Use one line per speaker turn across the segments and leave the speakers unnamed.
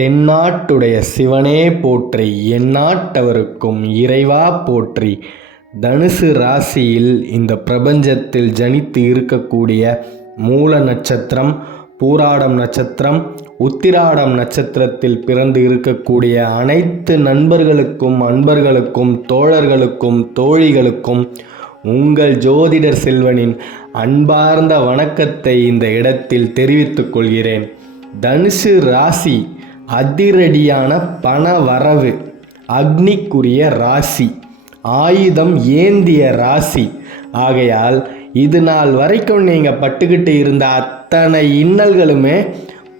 தென்னாட்டுடைய சிவனே போற்றி எந்நாட்டவருக்கும் இறைவா போற்றி. தனுசு ராசியில் இந்த பிரபஞ்சத்தில் ஜனித்து இருக்கக்கூடிய மூல நட்சத்திரம் பூராடம் நட்சத்திரம் உத்திராடம் நட்சத்திரத்தில் பிறந்து இருக்கக்கூடிய அனைத்து நண்பர்களுக்கும் அன்பர்களுக்கும் தோழர்களுக்கும் தோழிகளுக்கும் உங்கள் ஜோதிடர் செல்வனின் அன்பார்ந்த வணக்கத்தை இந்த இடத்தில் தெரிவித்துக் கொள்கிறேன். தனுசு ராசி அதிரடியான பண வரவு அக்னிக்குரிய ராசி ஆயுதம் ஏந்திய ராசி. ஆகையால் இது நாள் வரைக்கும் நீங்கள் பட்டுக்கிட்டு இருந்த அத்தனை இன்னல்களுமே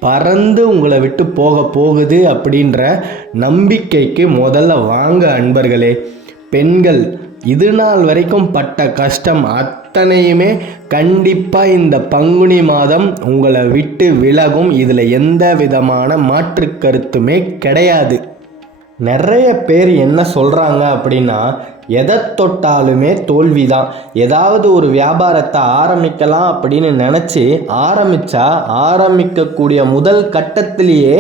பறந்து உங்களை விட்டு போக போகுது அப்படின்ற நம்பிக்கைக்கு முதல்ல வாங்க அன்பர்களே. பெண்கள் இது நாள் வரைக்கும் பட்ட கஷ்டம் அத்தனையுமே கண்டிப்பாக இந்த பங்குனி மாதம் உங்களை விட்டு விலகும். இதில் எந்த விதமான மாற்று கருத்துமே கிடையாது. நிறைய பேர் என்ன சொல்கிறாங்க அப்படின்னா எதை தொட்டாலுமே தோல்வி தான் ஏதாவது ஒரு வியாபாரத்தை ஆரம்பிக்கலாம் அப்படின்னு நினச்சி ஆரம்பித்தா ஆரம்பிக்கக்கூடிய முதல் கட்டத்திலேயே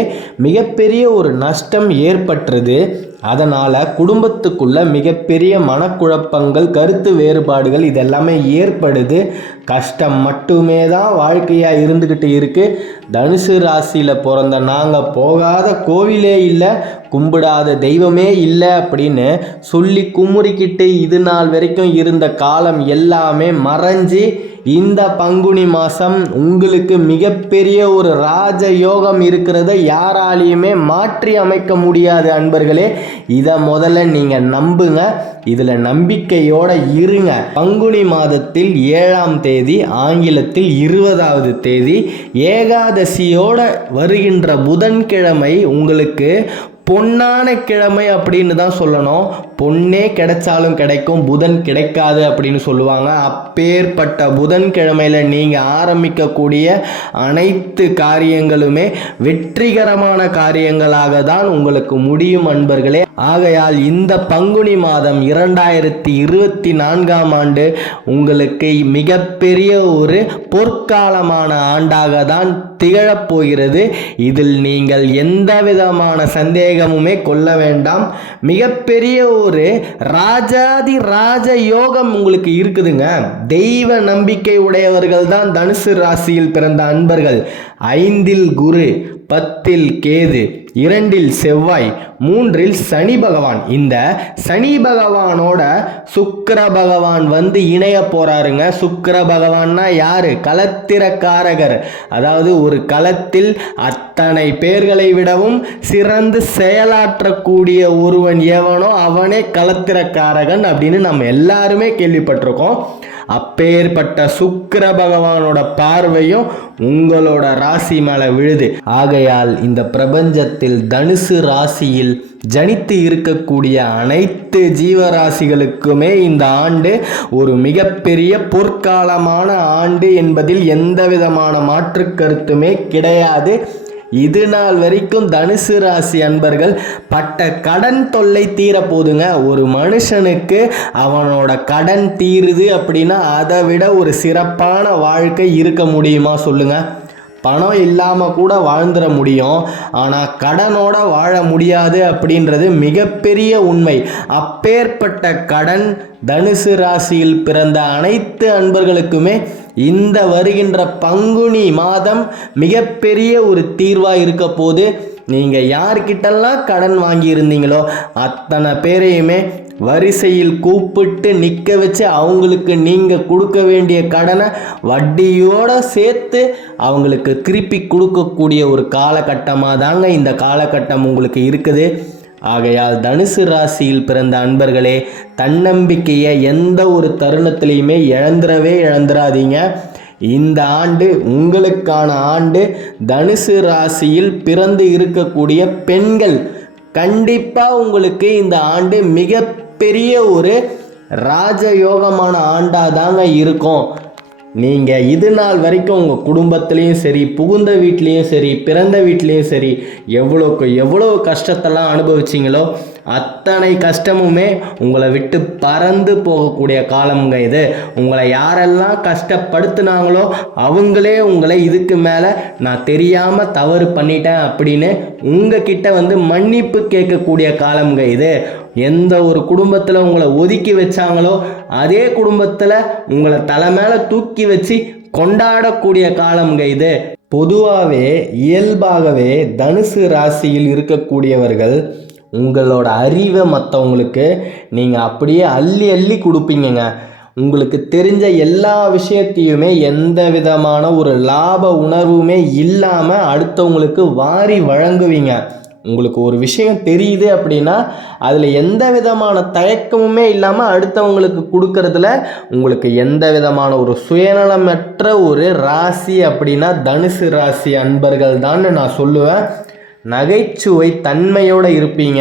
மிகப்பெரிய ஒரு நஷ்டம் ஏற்பட்டுருது. அதனால் குடும்பத்துக்குள்ள மிகப்பெரிய மனக்குழப்பங்கள் கருத்து வேறுபாடுகள் இதெல்லாமே ஏற்படுது. கஷ்டம் மட்டுமே தான் வாழ்க்கையாக இருந்துக்கிட்டு இருக்குது தனுசு ராசியில் பிறந்த நாங்கள் போகாத கோவிலே இல்லை கும்பிடாத தெய்வமே இல்லை அப்படின்னு சொல்லி குமுறிக்கிட்டு இது நாள் வரைக்கும் இருந்த காலம் எல்லாமே மறைஞ்சு இந்த பங்குனி மாதம் உங்களுக்கு மிகப்பெரிய ஒரு ராஜ யோகம் இருக்கிறத யாராலையுமே மாற்றி அமைக்க முடியாது அன்பர்களே. இதை முதல்ல நீங்கள் நம்புங்க. இதில் நம்பிக்கையோடு இருங்க. பங்குனி மாதத்தில் ஏழாம் தேதி ஆங்கிலத்தில் இருபதாவது தேதி ஏகாதசியோட வருகின்ற புதன்கிழமை உங்களுக்கு பொன்னான கிழமை அப்படின்னு தான் சொல்லணும். பொன்னே கிடைச்சாலும் கிடைக்கும் புதன் கிடைக்காது அப்படின்னு சொல்லுவாங்க. அப்பேற்பட்ட புதன் கிழமையில் நீங்கள் ஆரம்பிக்கக்கூடிய அனைத்து காரியங்களுமே வெற்றிகரமான காரியங்களாக தான் உங்களுக்கு முடியும் அன்பர்களே. ஆகையால் இந்த பங்குனி மாதம் இரண்டாயிரத்தி இருபத்தி நான்காம் ஆண்டு உங்களுக்கு மிகப்பெரிய ஒரு பொற்காலமான ஆண்டாக தான் திகழப்போகிறது. இதில் நீங்கள் எந்த விதமான சந்தேகமுமே கொள்ள வேண்டாம். மிகப்பெரிய ஒரு ராஜாதி ராஜ யோகம் உங்களுக்கு இருக்குதுங்க. தெய்வ நம்பிக்கை உடையவர்கள் தான் தனுசு ராசியில் பிறந்த அன்பர்கள். ஐந்தில் குரு பத்தில் கேது. இரண்டில் செவ்வாய் மூன்றில் சனி பகவான். இந்த சனி பகவானோட சுக்கர பகவான் வந்து இணைய போறாருங்க. சுக்கர பகவான்னா யாரு? களத்திரக்காரகர். அதாவது ஒரு களத்தில் அத்தனை பேர்களை விடவும் சிறந்து செயலாற்றக்கூடிய ஒருவன் எவனோ அவனே களத்திரக்காரகன் அப்படின்னு நம்ம எல்லாருமே கேள்விப்பட்டிருக்கோம். அப்பேற்பட்ட சுக்கர பகவானோட பார்வையும் உங்களோட ராசி மேலே விழுது. ஆகையால் இந்த பிரபஞ்சத்தில் தனுசு ராசியில் ஜனித்து இருக்கக்கூடிய அனைத்து ஜீவராசிகளுக்குமே இந்த ஆண்டு ஒரு மிகப்பெரிய பொற்காலமான ஆண்டு என்பதில் எந்த விதமான மாற்று கருத்துமே கிடையாது. இது நாள் வரைக்கும் தனுசு ராசி அன்பர்கள் பட்ட கடன் தொல்லை தீர போதுங்க. ஒரு மனுஷனுக்கு அவனோட கடன் தீருது அப்படின்னா அதை விட ஒரு சிறப்பான வாழ்க்கை இருக்க முடியுமா சொல்லுங்கள் பணம் இல்லாமல் கூட வாழ்ந்துட முடியும். ஆனால் கடனோட வாழ முடியாது அப்படின்றது மிகப்பெரிய உண்மை. அப்பேற்பட்ட கடன் தனுசு ராசியில் பிறந்த அனைத்து அன்பர்களுக்குமே இந்த வருகின்ற பங்குனி மாதம் மிகப்பெரிய ஒரு தீர்வாக இருக்க போது நீங்கள் யார்கிட்டெல்லாம் கடன் வாங்கியிருந்தீங்களோ அத்தனை பேரையுமே வரிசையில் கூப்பிட்டு நிற்க வச்சு அவங்களுக்கு நீங்கள் கொடுக்க வேண்டிய கடனை வட்டியோடு சேர்த்து அவங்களுக்கு திருப்பி கொடுக்கக்கூடிய ஒரு காலகட்டமாக தாங்க இந்த காலகட்டம் உங்களுக்கு இருக்குது. ஆகையால் தனுசு ராசியில் பிறந்த அன்பர்களே தன்னம்பிக்கையை எந்த ஒரு தருணத்திலையுமே இழந்துடவே இழந்துடாதீங்க. இந்த ஆண்டு உங்களுக்கான ஆண்டு தனுசு ராசியில் பிறந்து இருக்கக்கூடிய பெண்கள் கண்டிப்பாக உங்களுக்கு இந்த ஆண்டு மிகப்பெரிய ஒரு ராஜயோகமான ஆண்டாக தாங்க இருக்கும். நீங்கள் இது நாள் வரைக்கும் உங்கள் குடும்பத்துலேயும் சரி புகுந்த வீட்லேயும் சரி பிறந்த வீட்லேயும் சரி எவ்வளோக்கு எவ்வளோ கஷ்டத்தெல்லாம் அனுபவிச்சிங்களோ அத்தனை கஷ்டமுமே உங்களை விட்டு பறந்து போகக்கூடிய காலம்ங்க இது. உங்களை யாரெல்லாம் கஷ்டப்படுத்துனாங்களோ அவங்களே உங்களை இதுக்கு மேலே நான் தெரியாமல் தவறு பண்ணிட்டேன் அப்படின்னு உங்ககிட்ட வந்து மன்னிப்பு கேட்கக்கூடிய காலம்ங்க இது. எந்த ஒரு குடும்பத்தில் உங்களை ஒதுக்கி வச்சாங்களோ அதே குடும்பத்தில் உங்களை தலை மேலே தூக்கி வச்சு கொண்டாடக்கூடிய காலம்ங்க இது. பொதுவாகவே இயல்பாகவே தனுசு ராசியில் இருக்கக்கூடியவர்கள் உங்களோட அறிவை மற்றவங்களுக்கு நீங்கள் அப்படியே அள்ளி அள்ளி கொடுப்பீங்கங்க. உங்களுக்கு தெரிஞ்ச எல்லா விஷயத்தையுமே எந்த விதமான ஒரு லாப உணர்வுமே இல்லாமல் அடுத்தவங்களுக்கு வாரி வழங்குவீங்க. உங்களுக்கு ஒரு விஷயம் தெரியுது அப்படின்னா அதில் எந்த விதமான தயக்கமுமே இல்லாமல் அடுத்தவங்களுக்கு கொடுக்கறதுல உங்களுக்கு எந்த விதமான ஒரு சுயநலமற்ற ஒரு ராசி அப்படின்னா தனுசு ராசி அன்பர்கள் தான் நான் சொல்லுவேன். நகைச்சுவை தன்மையோடு இருப்பீங்க.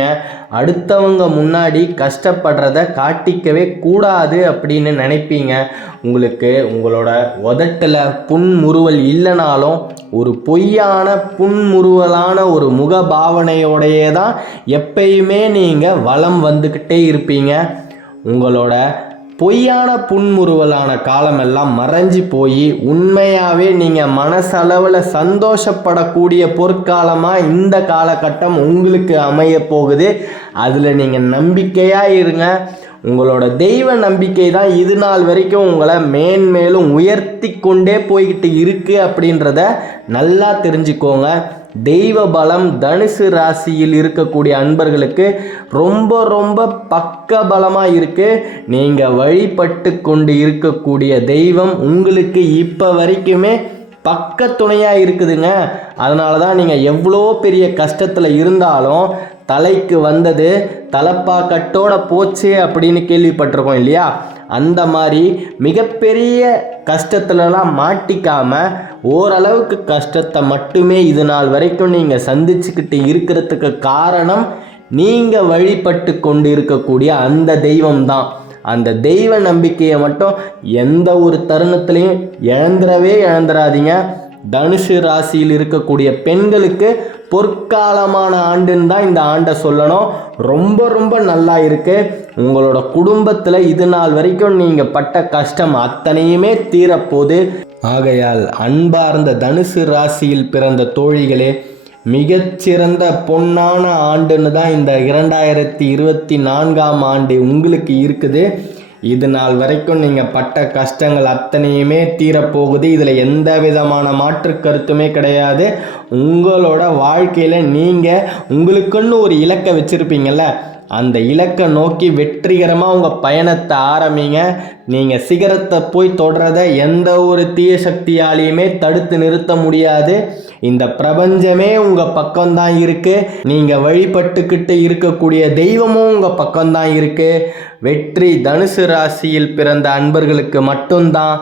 அடுத்தவங்க முன்னாடி கஷ்டப்படுறத காட்டிக்கவே கூடாது அப்படின்னு நினைப்பீங்க. உங்களுக்கு உங்களோட உதட்டில் புன்முறுவல் இல்லைனாலும் ஒரு பொய்யான புன்முறுவலான ஒரு முக பாவனையோடையே தான் எப்பயுமே நீங்கள் வளம் வந்துக்கிட்டே இருப்பீங்க. உங்களோட பொய்யான புன்முறுவலான காலமெல்லாம் மறைஞ்சு போய் உண்மையாகவே நீங்கள் மனசளவில் சந்தோஷப்படக்கூடிய பொற்காலமாக இந்த காலகட்டம் உங்களுக்கு அமைய போகுது. அதில் நீங்கள் நம்பிக்கையாக இருங்க. உங்களோட தெய்வ நம்பிக்கை தான் இது நாள் வரைக்கும் உங்களை மேன்மேலும் உயர்த்தி கொண்டே போய்கிட்டு இருக்கு அப்படின்றத நல்லா தெரிஞ்சுக்கோங்க. தெய்வ பலம் தனுசு ராசியில் இருக்கக்கூடிய அன்பர்களுக்கு ரொம்ப ரொம்ப பக்க பலமாக இருக்குது நீங்கள் வழிபட்டு கொண்டு இருக்கக்கூடிய தெய்வம் உங்களுக்கு இப்போ வரைக்குமே பக்க துணையாக இருக்குதுங்க. அதனால தான் நீங்கள் எவ்வளோ பெரிய கஷ்டத்தில் இருந்தாலும் தலைக்கு வந்தது தலப்பா கட்டோட போச்சு அப்படின்னு கேள்விப்பட்டிருக்கோம் இல்லையா? அந்த மாதிரி மிகப்பெரிய கஷ்டத்துலலாம் மாட்டிக்காமல் ஓரளவுக்கு கஷ்டத்தை மட்டுமே இது நாள் வரைக்கும் நீங்கள் சந்திச்சுக்கிட்டு இருக்கிறதுக்கு காரணம் நீங்கள் வழிபட்டு கொண்டு இருக்கக்கூடிய அந்த தெய்வம் தான். அந்த தெய்வ நம்பிக்கையை மட்டும் எந்த ஒரு தருணத்துலையும் இழந்துடவே இழந்துடாதீங்க. தனுசு ராசியில் இருக்கக்கூடிய பெண்களுக்கு பொற்காலமான ஆண்டுன்னு தான் இந்த ஆண்டை சொல்லணும். ரொம்ப ரொம்ப நல்லா இருக்கு. உங்களோட குடும்பத்தில் இது நாள் வரைக்கும் நீங்கள் பட்ட கஷ்டம் அத்தனையுமே தீரப்போகுது. ஆகையால் அன்பார்ந்த தனுசு ராசியில் பிறந்த தோழிகளே மிகச்சிறந்த பொன்னான ஆண்டுன்னு தான் இந்த இரண்டாயிரத்தி இருபத்தி நான்காம் ஆண்டு உங்களுக்கு இருக்குது. இது நாள் வரைக்கும் நீங்கள் பட்ட கஷ்டங்கள் அத்தனையுமே தீரப்போகுது. இதில் எந்த விதமான மாற்று கருத்துமே கிடையாது. உங்களோட வாழ்க்கையில் நீங்கள் உங்களுக்குன்னு ஒரு இலக்கை வச்சுருப்பீங்கள்ல அந்த இலக்கை நோக்கி வெற்றிகரமாக உங்கள் பயணத்தை ஆரம்பிங்க. நீங்கள் சிகரத்தை போய் தொடுறத எந்த ஒரு தீய சக்தியாலையுமே தடுத்து நிறுத்த முடியாது. இந்த பிரபஞ்சமே உங்கள் பக்கம்தான் இருக்குது நீங்கள் வழிபட்டுக்கிட்டு இருக்கக்கூடிய தெய்வமும் உங்கள் பக்கம்தான் இருக்குது வெற்றி தனுசு ராசியில் பிறந்த அன்பர்களுக்கு மட்டும்தான்.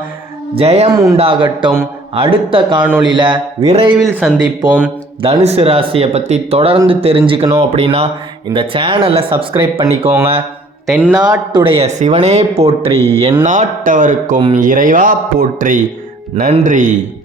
ஜெயம் உண்டாகட்டும். அடுத்த காணொளியில் விரைவில் சந்திப்போம். தனுசு ராசியை பற்றி தொடர்ந்து தெரிஞ்சுக்கணும் அப்படின்னா இந்த சேனலை சப்ஸ்கிரைப் பண்ணிக்கோங்க. தென்னாட்டுடைய சிவனே போற்றி எந்நாட்டவருக்கும் இறைவா போற்றி. நன்றி.